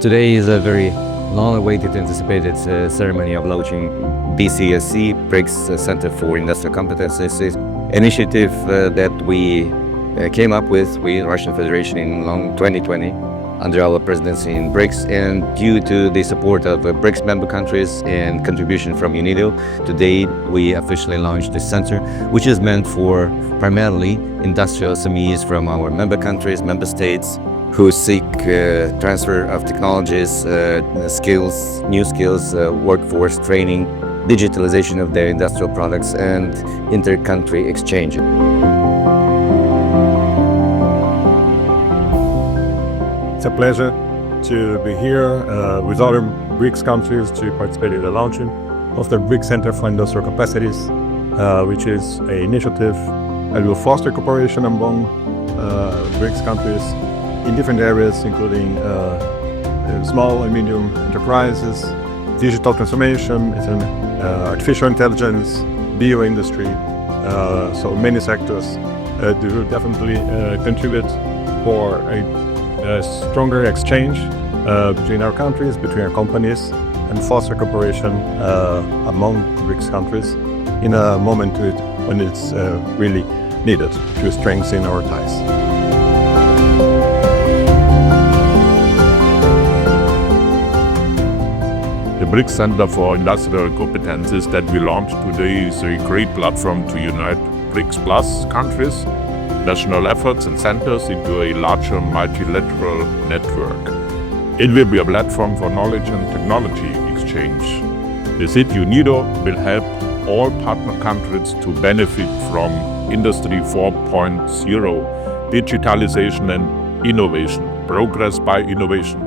Today is a very long-awaited, anticipated ceremony of launching BCIC, BRICS Centre for Industrial Competencies, initiative that we came up with Russian Federation in 2020 under our presidency in BRICS, and due to the support of BRICS member countries and contribution from UNIDO, today we officially launched this center, which is meant for primarily industrial SMEs from our member countries, member states, who seek transfer of technologies, skills, new skills, workforce training, digitalization of their industrial products, and inter-country exchange. It's a pleasure to be here with other BRICS countries to participate in the launching of the BRICS Centre for Industrial Capacities, which is an initiative that will foster cooperation among BRICS countries in different areas, including small and medium enterprises, digital transformation, artificial intelligence, bioindustry, so many sectors do definitely contribute for a stronger exchange between our countries, between our companies, and foster cooperation among BRICS countries in a moment when it's really needed to strengthen our ties. The BRICS Centre for Industrial Competencies that we launched today is a great platform to unite BRICS Plus countries, national efforts and centers into a larger multilateral network. It will be a platform for knowledge and technology exchange. The city UNIDO will help all partner countries to benefit from Industry 4.0, digitalization and innovation, progress by innovation.